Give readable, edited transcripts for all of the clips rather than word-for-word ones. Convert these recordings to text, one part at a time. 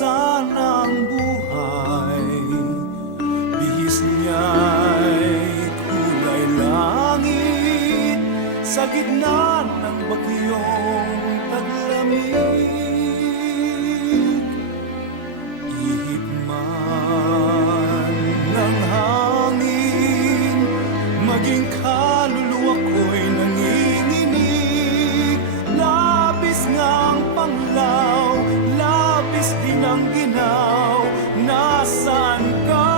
sana ang buhay, bihis niya'y kulay langit sa gitna ng bagyong taglamig. Ihip man ng hangin, maging kaluluwa ko'y nanginginig. Labis ngang panglaw, labis din ang ginaw, nasaan ka?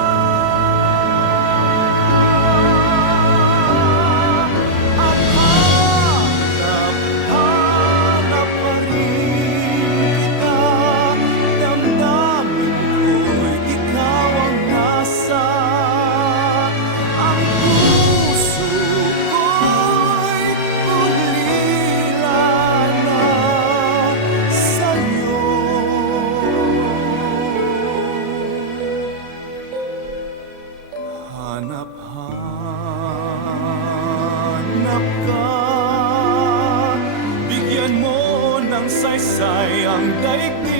At hanap pa rin kita, damdamin ko'y ikaw ang nasa. Ang puso ko'y ulila na sa'yo. Hanap ka, bigyan mo ng saysay ang daigdig.